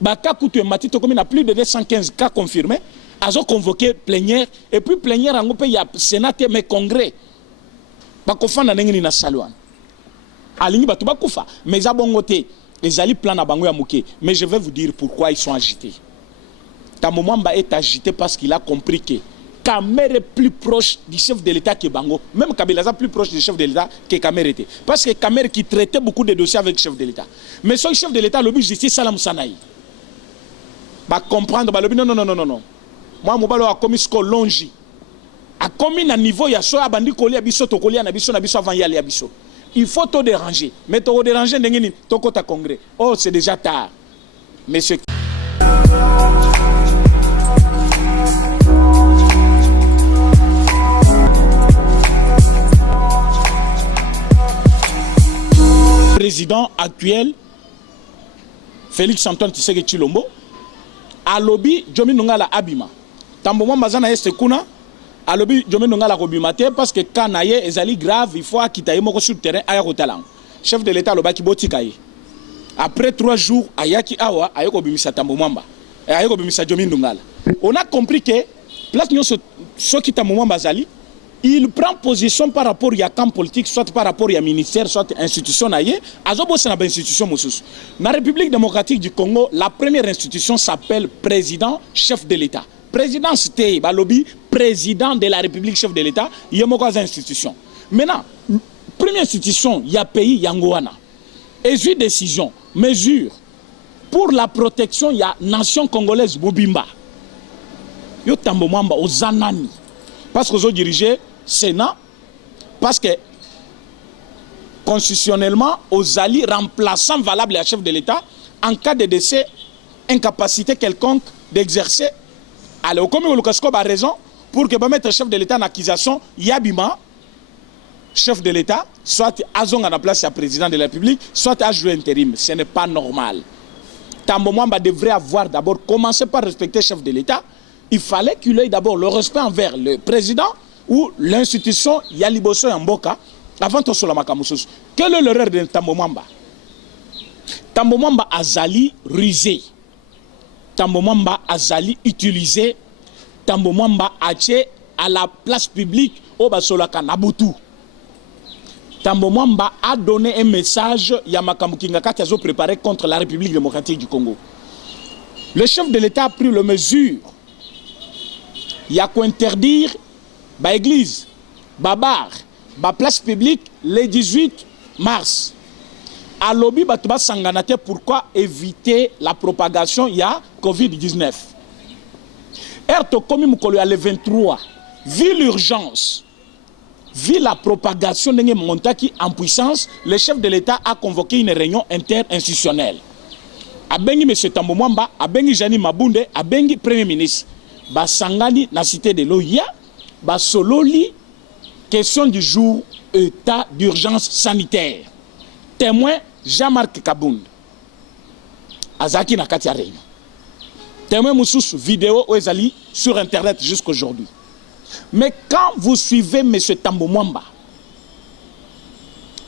Baka Koutou et Matito, comme il y a plus de 215 cas confirmés, ils ont convoqué plénière, et puis plénière, il y a Sénat, mais congrès. Bakofa na nengini na saluan. Alingi batu bakufa. Mais ils ont les alliés plan à Bango Yamouké. Mais je vais vous dire pourquoi ils sont agités. Tambomwamba est agité parce qu'il a compris que Kamer est plus proche du chef de l'État que Bango. Même Kabila est plus proche du chef de l'État que Kamer était. Parce que Kamer qui traitait beaucoup de dossiers avec le chef de l'État. Mais ce chef de l'État, le but de justice, Salam Sanaï. Va comprendre, non. Moi, je a commis ce qu'on longe. A commis un niveau, il y a soit abandi colis, abisso, tocolia, nabisso, avant y aller abisso. Il faut te déranger. Mais te déranger, tu as congrès. Oh, c'est déjà tard. Monsieur. Président actuel, Félix Antoine Tshisekedi Tshilombo, a lobby Djomi Nungala Abima. Tambomwa Mazana Este Kuna, a lobby Djomi Nungala Kobimate parce que quand naye ezali grave, il faut quitter moko sur le terrain aya kotalang. Chef de l'État lobaki botikaye. Après 3 jours, ayaki awa ayoko bimisa Tambomwamba. Ayoko bimisa Djomi Nungala. On a compris que place nyo so ki Tambomwamba zali, il prend position par rapport à camp politique, soit par rapport à ministère, soit institution naïe. Azobo c'est une institution moussous. Dans la République démocratique du Congo, la première institution s'appelle président, chef de l'État. Président c'était lobby, président de la République, chef de l'État. Il y a beaucoup d'institutions. Maintenant, première institution, il y a pays Yangoana. Et une décision, mesure pour la protection, il y a nation congolaise Bobimba. Yo Tambomwamba aux Zanani. Parce qu'ils ont dirigé Sénat, parce que constitutionnellement, aux alliés remplaçants valables à chef de l'État, en cas de décès, incapacité quelconque d'exercer. Alors, comme Lukasko a raison, pour que mettre chef de l'État en accusation, Yabima, chef de l'État, soit Azong à la place du président de la République, soit à jouer intérim. Ce n'est pas normal. Tambomwamba devrait avoir d'abord commencé par respecter le chef de l'État. Il fallait qu'il ait d'abord le respect envers le président ou l'institution Yaliboso Yamboka avant de se la makamousous. Quel est l'erreur de Tambomwamba? Tambomwamba azali rusé. Tambomwamba azali utilisé. Tambomwamba aché à la place publique au Basolaka Nabutu. Tambomwamba a donné un message Yamakamukinga qui a préparé contre la République démocratique du Congo. Le chef de l'État a pris les mesures. Il y a qu'à interdire l'église, bar, place publique le 18 mars. À lobby, Batouba Sanganate, pourquoi éviter la propagation, il y a Covid-19. Erto Komi Mukolo, le 23, vu l'urgence, vu la propagation de Montaki en puissance, le chef de l'État a convoqué une réunion interinstitutionnelle. Abengi M. Tambomwamba, Abengi Jani Mabunde, Abengi Premier ministre. Basangani na cité de l'OIA, Basololi, question du jour, état d'urgence sanitaire. Témoin Jean-Marc Kabound. Azaki na Katia Réunion. Témoin Moussous, vidéo Oezali sur internet jusqu'aujourd'hui. Mais quand vous suivez M. Tambomwamba,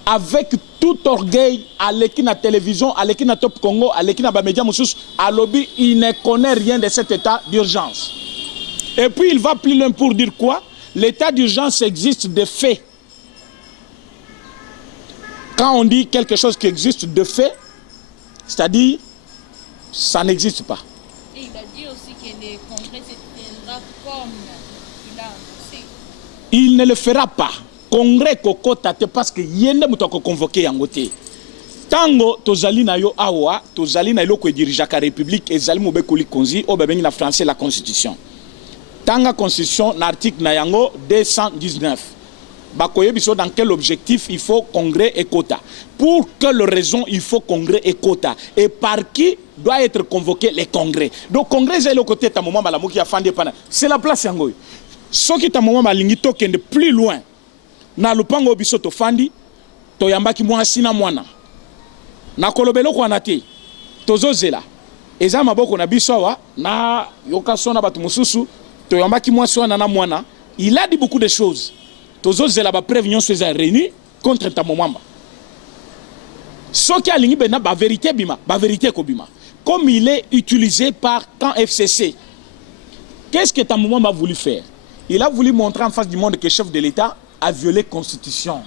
avec tout orgueil, à l'équipe télévision, à l'équipe Top Congo, à l'équipe Média Moussous, à lobby, il ne connaît rien de cet état d'urgence. Et puis il va plus loin pour dire quoi? L'état d'urgence existe de fait. Quand on dit quelque chose qui existe de fait, c'est-à-dire, ça n'existe pas. Et il a dit aussi que le congrès se tiendra comme il a annoncé. Il ne le fera pas. Congrès kokotate parce que yende mutako convoqué yangote. Tango tozali na yo awa, tozali na yo ko dirige la République ezali mobe koli konzi o bebengi na français la constitution. Tanga constitution l'article na yango 219. Bakoye biso dans quel objectif il faut congrès et quota. Pour quelle raison il faut congrès et quota et par qui doit être convoqué les congrès. Donc congrès est le côté ta moment balamu qui a fandé pana. C'est la place yango. Ce qui ta moment balingi tokende plus loin. Na lupango biso to fandi to yambaki mwasi na mwana. Na kolobelo kwa nate tozozela. Eza maboko na biso wa na yokasona batu mususu to yambaki mwasi wana na mwana. Il a dit beaucoup de choses. Tozozela ba prévision se réunis contre Tambomwamba. Ce qui a lingi bena ba vérité bima, ba vérité ko bima. comme il est utilisé par camp FCC. Qu'est-ce que Tambouamba a voulu faire? Il a voulu montrer en face du monde que le chef de l'État a violé la Constitution.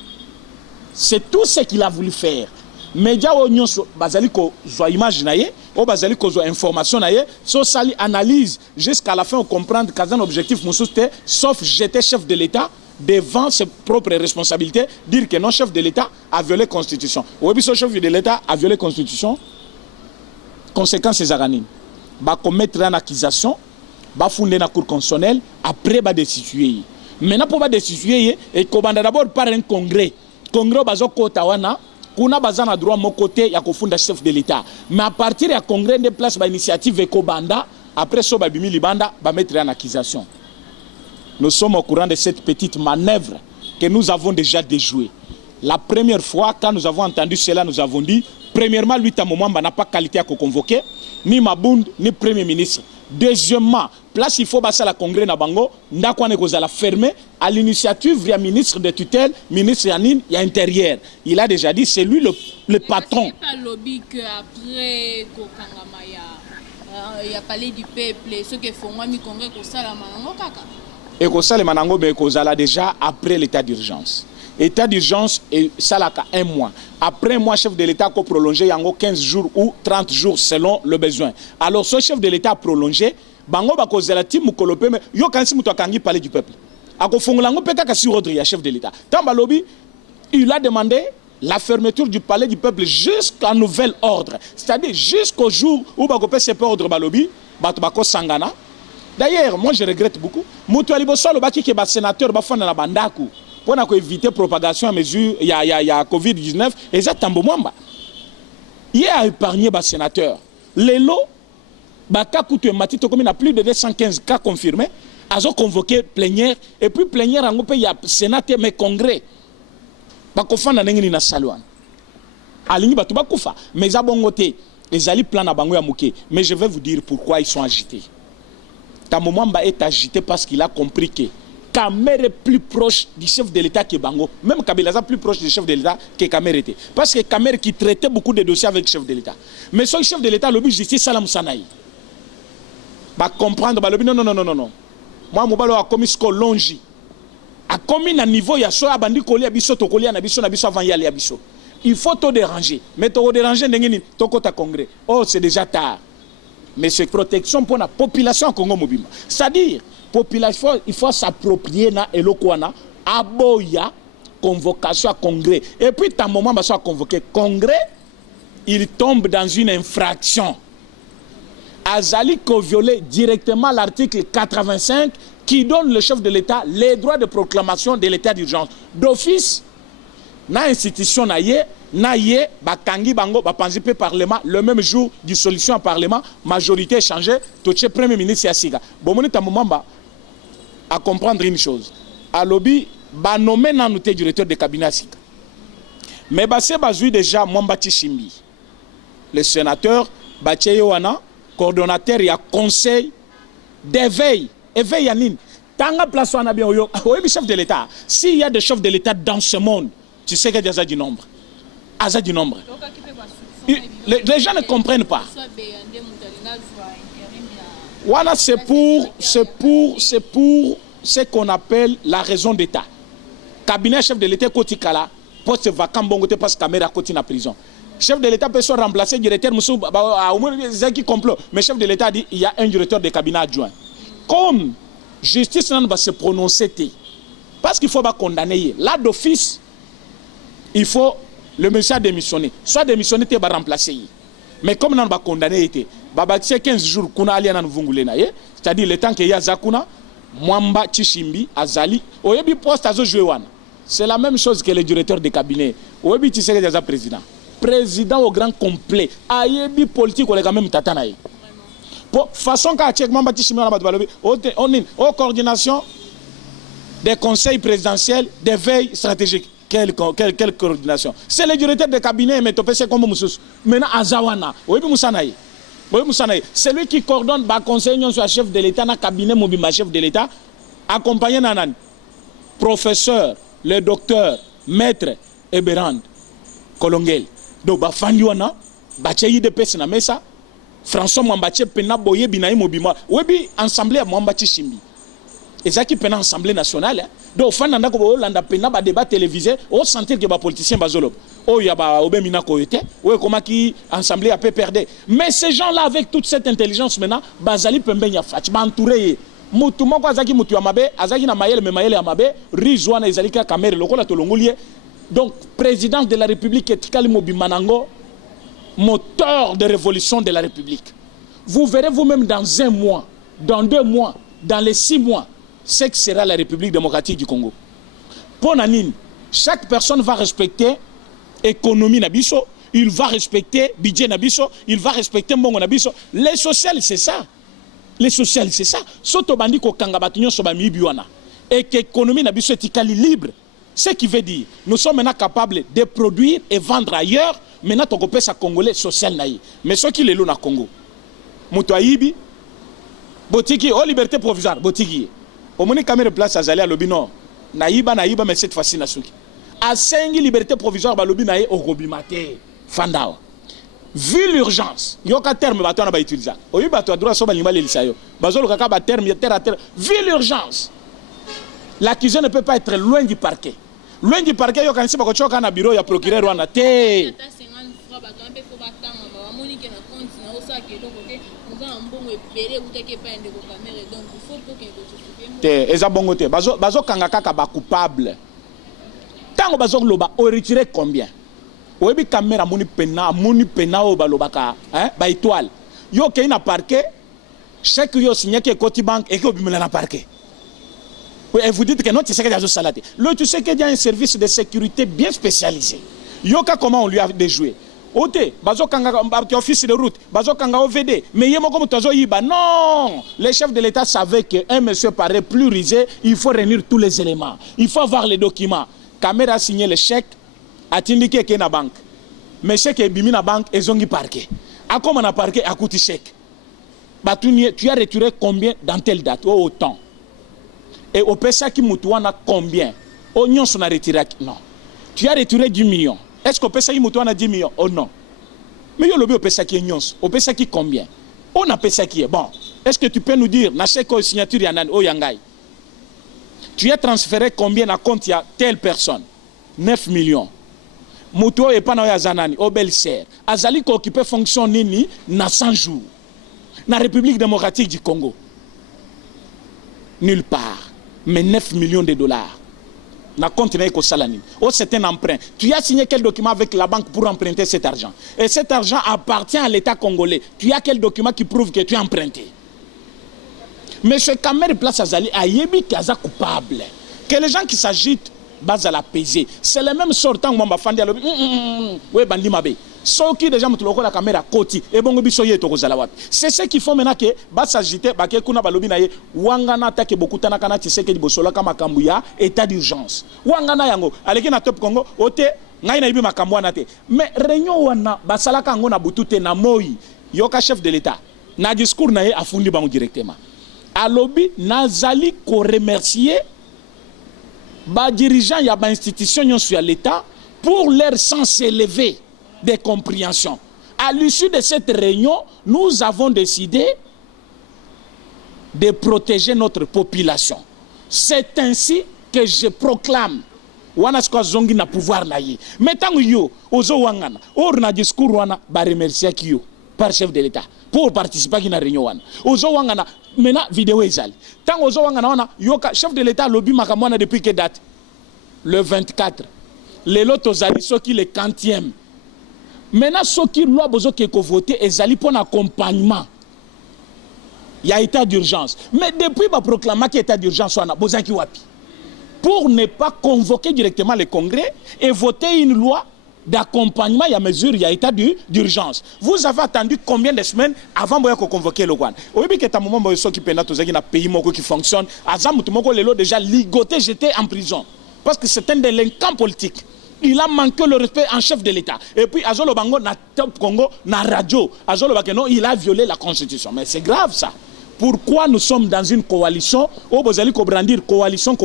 C'est tout ce qu'il a voulu faire. Média oignon bazali ko zo image naie, o bazali ko zo information naie, so sali analyse jusqu'à la fin on comprendre qu'un objectif moussouste sauf jeter chef de l'État devant ses propres responsabilités, dire que non chef de l'État a violé la Constitution. Ou bien chef de l'État a violé la Constitution. Conséquence c'est Zaganine. Ba commettre une accusation, ba fonder la cour constitutionnelle, après ba destituer. Maintenant pour ba destituer et commande d'abord par un congrès. Congrès bazo kotawana kuna bazana droit mon côté ya kofunda chef de l'État. Mais à partir du congrès de place ba initiative ekobanda après so ba bimi libanda ba mettre en accusation. Nous sommes au courant de cette petite manœuvre que nous avons déjà déjouée. La première fois quand nous avons entendu cela, nous avons dit premièrement lui Tambouamba n'a pas qualité à convoquer ni Mabound ni premier ministre. Deuxièmement, place il faut passer à la congrès na bango, ndakwane kozala fermé à l'initiative via ministre de tutelle, ministre Yanine, il y a intérieur. Il a déjà dit c'est lui le patron. C'est pas lobby que après il y a parlé du peuple, ceux qui font moi mi congrès ko sala manango kaka. Et ko sala manango be kozala déjà après l'état d'urgence. État d'urgence et ça là un mois. Après un mois, chef de l'État a prolongé 15 jours ou 30 jours selon le besoin. Alors ce chef de l'État a prolongé, bango ba kozela ti mukolope mais yo kansi muto kangi parler du peuple. Ako fongolango peka ka sur ordre ya chef de l'État. Tamba lobby, il a demandé la fermeture du palais du peuple jusqu'à nouvel ordre. C'est-à-dire jusqu'au jour où ba kopé ce ordre ba lobby, ba bako sangana. D'ailleurs, moi je regrette beaucoup. Muto aliboso lo baki ke ba sénateur ba fana na bandaku. Pour éviter la propagation à mesure, il y a Covid-19, et ça, Tambouamba. Il a épargné les sénateurs. Les lots, il y a plus de 215 cas confirmés. Ils ont convoqué plénière, et puis plénière, il y a sénat, mais congrès. Mais je vais vous dire pourquoi ils sont agités. Tambouamba est agité parce qu'il a compris que Kamer est plus proche du chef de l'État que Bango. Même Kabila est plus proche du chef de l'État que Kamer était. Parce que Kamer qui traitait beaucoup de dossiers avec le chef de l'État. Mais ce chef de l'État, le but justice, Salam Sanaï. Va comprendre, non. Moi, je a commis ce qu'on longe. A commis à niveau, il y a soit bandi collé à biso, to collé à biso avant y aller à biso. Il faut te déranger. Mais te déranger, tu as congrès. Oh, c'est déjà tard. Mais c'est protection pour la population Congo Mobile. C'est-à-dire, population, il faut s'approprier na elokwana aboya convocation à congrès. Et puis, tant moment va soit convoqué congrès, il tombe dans une infraction. Azali ko violé directement l'article 85 qui donne le chef de l'État les droits de proclamation de l'état d'urgence. D'office, na institution naye bakangi bango bapanzipe parlement le même jour dissolution en parlement majorité échangée tout premier ministre Yassiga. Bomoni Tambouamba à comprendre une chose. À lobby ba nommé nan nouté directeur de cabinet Sika. Mais basse bazui déjà Mwamba Tishimbi. Le sénateur Bache Yohana, coordonnateur et conseil d'éveil. Éveil Yanine. Tanga place on a bien oyo. Oui, chef de l'État. S'il y a des chefs de l'État dans ce monde, tu sais qu'il y a du nombre. Asa du nombre. Les gens ne comprennent pas. Voilà, c'est pour ce qu'on appelle la raison d'État. Cabinet chef de l'État Kotikala, poste vacant bongote parce que caméra Koti na prison. Chef de l'État peut se remplacer directeur Moussou, au moins qui complot. Mais chef de l'État dit il y a un directeur de cabinet adjoint. Comme justice va se prononcer, parce qu'il faut pas condamner. Là d'office, il faut le monsieur a démissionné. Soit démissionné, tu vas remplacer. Mais comme on va condamner, il va 15 jours qu'on a allé dans Vungulé. C'est-à-dire le temps qu'il y a Zakuna, Mwamba Tishimbi, Azali, Oyebi poste à jouer. C'est la même chose que le directeur de cabinet. Oyebi tu sais que c'est président. Président au grand complet. Ayebi politique, on est quand même tatanaï. Pour façon qu'à Tchèque, Mwamba Tishimbi, on est en coordination des conseils présidentiels, des veilles stratégiques. Quelle coordination? C'est le directeur de cabinet, mais c'est comme Moussous. Maintenant, Azawana, oui, Moussanaï. C'est lui qui coordonne le conseil sur chef de l'État, dans le cabinet, mon chef de l'État, accompagné d'un professeur, le docteur, maître Eberand Kolongel. Donc, Fandiwana, Bachayi de Pessina Mesa, François Mwambache pena boye binaï mobima. Webi assemblée à Mwambache Shimbi. Et ça qui pena assemblée nationale. Donc au fin d'anda ko landa pena ba débat télévisé, au sentir que ba politicien bazolo. Oh ya ba obemina ko était. Ouais comment qui assemblée a peu perdre. Mais ces gens-là avec toute cette intelligence maintenant, bazali pembenya fach ba entouré. Mutu moko azaki mutu ya mabe, azaki na mayele me mayele ya mabe, rizwana ezalika kamere lokola tolongolie. Donc président de la République etikali mobimanango, moteur de révolution de la République. Vous verrez vous-même dans 1 mois, dans 2 mois, dans les 6 mois, ce que sera la République démocratique du Congo. Pour Nanine, chaque personne va respecter l'économie Nabiso, il va respecter budget Nabiso, il va respecter Mbongo Nabiso. Les sociales, c'est ça. Les sociales, c'est ça. Soto bandi ko kangabatunyo sobami biwana. Et que l'économie Nabiso est libre. Ce qui veut dire, nous sommes maintenant capables de produire et vendre ailleurs. Maintenant, on peut sa Congolais social naï. Mais ce qui est là au Congo, Moutouaïbi, Botiki, oh liberté provisoire, Botiki. Au moins, caméra place à Zali à Lobino. Naïba, mais cette fois-ci, Nasuki. À 5 liberté provisoire, Lobinaï, au Robimate, Fandao. Vu l'urgence, il y a un terme que on va utiliser. Au lieu de droit sur l'animal et l'issayo. Bazolo kaka terme terre à terre. Vu l'urgence, l'accusé ne peut pas être loin du parquet. Loin du parquet, il y a un bureau, il y a un procureur ou un athée. Eza bongo te bazo kanga kaka ba coupable tango bazo loba o retirer combien oyebi caméra moni pena o balobaka hein ba étoile yo ke na parquet chèque yo signé que Coty Bank et que obimela na parquet et vous dites que non tu sais que y a salade le tu sais qu'il y a un service de sécurité bien spécialisé yo ka comment on lui a déjoué Ote, bazo kanga office de route, bazo kanga OVD, mais yemo comme tozo yiba. Non, les chefs de l'État savaient qu'un monsieur paraît plus risé, il faut réunir tous les éléments, il faut avoir les documents. Caméra a signé le chèque, a indiqué qu'il y a une banque. Mais chèque est bimi na banque et zongi parquet. A comme on a parquet, a coûté chèque. Bah, tu as retiré combien dans telle date? Oh, autant. Et au PSA qui moutouana combien? Oignon son a retiré. Non. Tu as retiré 10 millions. Est-ce qu'au PSA qui a 10 millions? Oh non. Mais il y a le PSA qui est nyons. Au PSA qui combien? On a PSA qui est bon. Est-ce que tu peux nous dire, na chèque signature yanan o yangay? Tu as transféré combien à compte il y a telle personne? 9 millions. Moutou et pas na zanani, au bel-sère. Azali ko occupé fonction nini na 100 jours. Na République démocratique du Congo. Nulle part. Mais 9 millions de dollars. Na compte ko salani. Oh, c'est un emprunt. Tu as signé quel document avec la banque pour emprunter cet argent? Et cet argent appartient à l'État congolais. Tu as quel document qui prouve que tu as emprunté? Mais ce Kamer Place Azali a yebi kaza coupable. Que les gens qui s'agitent base à la peser. C'est le même sortant où on va faire des oui, bandi mabe. Ceux qui déjà mutu la caméra koti et bon biso yeto kozala wapi. C'est ce qu'il faut maintenant que bas s'agiter ba ke kuna balobi na ye wangana take beaucoup tanakana tseke dibosola kama kambuya état d'urgence. Wangana yango aleki na top Congo ote ngai na ibi makambo wana te. Mais réunion wana basalaka ngo na butute na moi yoka chef de l'État. Na discours na ye afundi bango directement. Alobi nazali ko remercier ba dirigeant ya ba institution sur l'État pour leur sens élevé de compréhension. À l'issue de cette réunion, nous avons décidé de protéger notre population. C'est ainsi que je proclame wana sko zongi na pouvoir na ye. Metango yo ozo wangana or na discours wana ba remercier kiyo par chef de l'État pour participer à la réunion wana. Ozo wangana mena vidéo ezali. Tango ozo wangana wana yoka chef de l'État lobby makamwana depuis quelle date? Le 24. Les lots ozali soki le 40e. Maintenant, ceux qui l'ont voté, ils allaient pour un accompagnement. Il y a état d'urgence. Mais depuis la proclamation qu'il y a état d'urgence, pour ne pas convoquer directement le Congrès et voter une loi d'accompagnement, il y a mesure, il y a état d'urgence. Vous avez attendu combien de semaines avant de convoquer le Rwanda? Oui, mais c'est un moment où ceux qui peinent un pays qui fonctionne, les déjà ligoté, jeté en prison. Parce que c'est un délinquant politique. Il a manqué le respect en chef de l'État. Et puis, Azolo Bango, na Top Congo, na radio, Azolo Bakeno, il a violé la Constitution. Mais c'est grave ça. Pourquoi nous sommes dans une coalition? Oh, vous allez brandir coalition.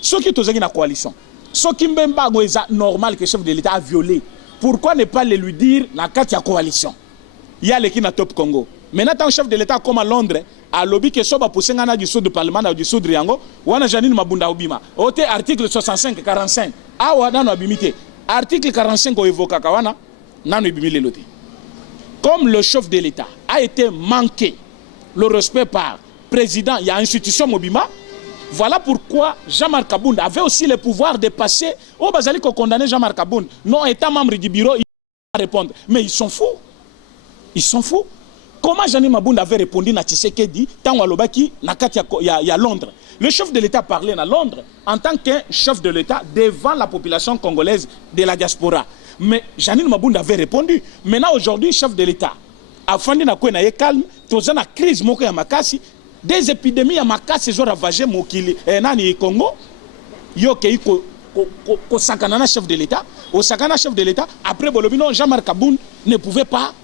Ceux qui sont dans la coalition. Ceux qui ne sont pas normal que le chef de l'État a violé. Pourquoi ne pas le lui dire dans la coalition? il y a l'équipe na Top Congo. Maintenant, tant chef de l'État comme à Londres, à lobby que soba poussé ngana du sud du parlement du sud Riango, wana Janine Mabunda Obima. Ote article 65 45. Ah wana no abimité. Article 45 o évoque kawana nanu ibimi leloté. Comme le chef de l'État a été manqué le respect par président, il y a institution Mobima. Voilà pourquoi Jean-Marc Kabound avait aussi le pouvoir de passer au Bazali qu'on condamnait Jean-Marc Kabound. Non étant membre du bureau, il va répondre. Mais ils sont fous. Ils sont fous. Comment Jean-Marc Kabound avait répondu à Tshisekedi tant Walobaki il y a Londres. Le chef de l'État parlait à Londres en tant qu'un chef de l'État devant la population congolaise de la diaspora. Mais Jean-Marc Kabound avait répondu. Maintenant, aujourd'hui, chef de l'État, afin de na calme, tous en crise moko ya makasi. Des épidémies à Makassi ont ravagé Mokili et Nani Congo. Yoke ko sakana chef de l'État, au sakana chef de l'État. Après Bolobino, Jean-Marc Kabound ne pouvait pas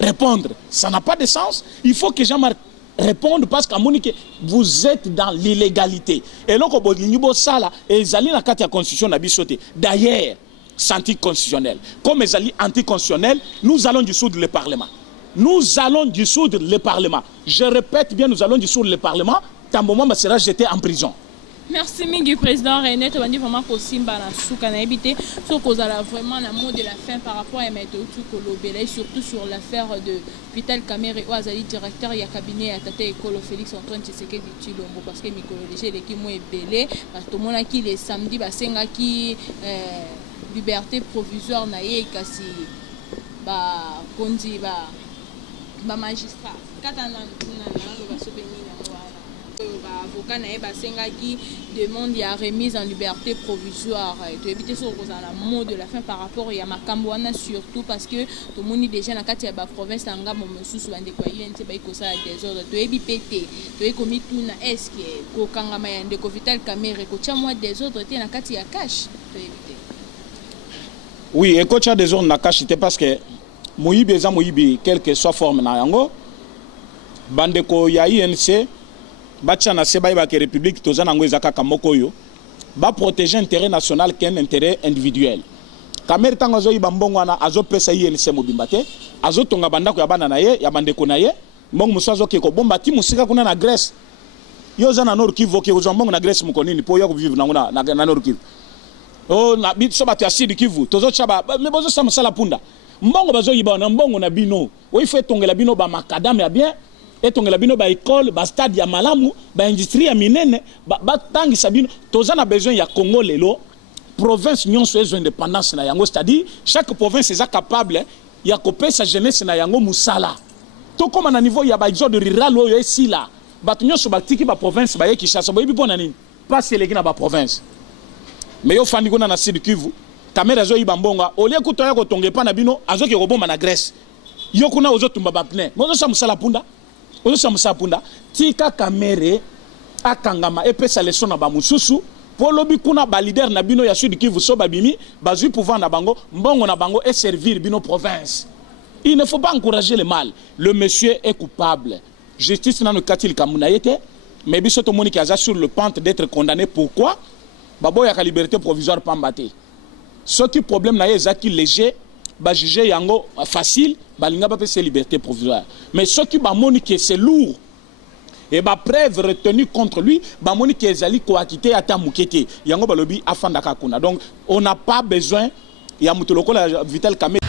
répondre. Ça n'a pas de sens. Il faut que Jean-Marc réponde parce qu'à Monique, vous êtes dans l'illégalité. Et donc au Bolinibo Sala et Zali na kati ya constitution na bisoté. D'ailleurs, c'est anticonstitutionnel. Comme Zali anticonstitutionnel, nous allons dissoudre le Parlement. Nous allons dissoudre le Parlement. Je répète bien, nous allons dissoudre le Parlement. Tambomamba sera jeté en prison. Merci Mingi, président René. Tu vas dire vraiment que Simba na souka na habité. Sauf qu'on a vraiment un mot de la fin par rapport à Maître Kolobele, surtout sur l'affaire de Vital Kamerhe Ouazali, directeur du cabinet à Tate Ekolo Félix Antoine Tshisekedi Tshilombo, parce que Mikolo l'équipe est belé. Parce que tout le monde qui les samedis, basenga qui liberté provisoire na ye kasi ba kondi ba magistrat katana avocat na basenga qui demande ya remise en liberté provisoire to éviter sur la mot de la fin par rapport à Makamboana, surtout parce que tout le monde déjà na kati ya ba province anga mosusu bande kwa yente ba ikosa désordre to ebi pété to ekomi tuna est-ce que ko kangama ya ndeko Vital Kamerhe ko chamwa désordre te na kati ya cash to éviter. Oui, et coach a désordre na cash te parce que Moyibi eza Moyibi quelle que soit forme na yango bande ko ya INC bacha na seba ba ke république tozana ngo ezaka kamoko yo ba protéger intérêt national qu'un intérêt individuel. Kamerhe tango zo yiba mbongo na azo pesa INC mobimba te azo tonga banda ko ya bana na ye ya bande ko na ye mbongo musazo ke ko bomba ti musika kuna na Grèce yo za na Nord Kivu ke uzo mbongo na Grèce mukonini po yo ko vivre na Nord Kivu. Oh na bit so batu ya Sud Kivu tozo chaba me bozo sa musala punda mbongo bazo yiba na mbongo na bino o ifo tongela bino ba makadam ya bien etongela bino ba école ba stade ya malamu ba industrie ya minene ba tangisa bino tozana besoin ya Congo lelo province nyonso ezo indépendance na yango, c'est-à-dire chaque province est capable ya kopesa jeunesse na yango musala to comme na niveau ya ba exode rural oyo esila batu nyonso batiki ba province ba Kinshasa boyebi pona nini pas seleki na ba province mais yo fandi kuna na Sud Kivu Kamerhe zo yiba mbonga olie kutoya ko tonge pa na bino azoki ko bomba na Grèce yo kuna ozo tumba ba pne mozo sa musala punda ozo sa musala punda tika Kamerhe akangama epesa leçon na ba mususu po lobi kuna ba leader na bino ya Sud Kivu so babimi bazui pouvoir na bango mbongo na bango et servir bino province. Il ne faut pas encourager le mal. Le monsieur est coupable. Justice n'a katil kamunayete mais biso to moni ki aza sur le pente d'être condamné. Pourquoi? Babo ya liberté provisoire pambate. Ce qui problème na ezaki léger ba juger yango facile balinga ba pese liberté provisoire. Mais ce qui ba moni que c'est lourd et ba preuve retenue contre lui ba moni que ezali ko akité ata mukete yango balobi afanda kakuna. Donc on n'a pas besoin ya mutoloko la Vital Kamerhe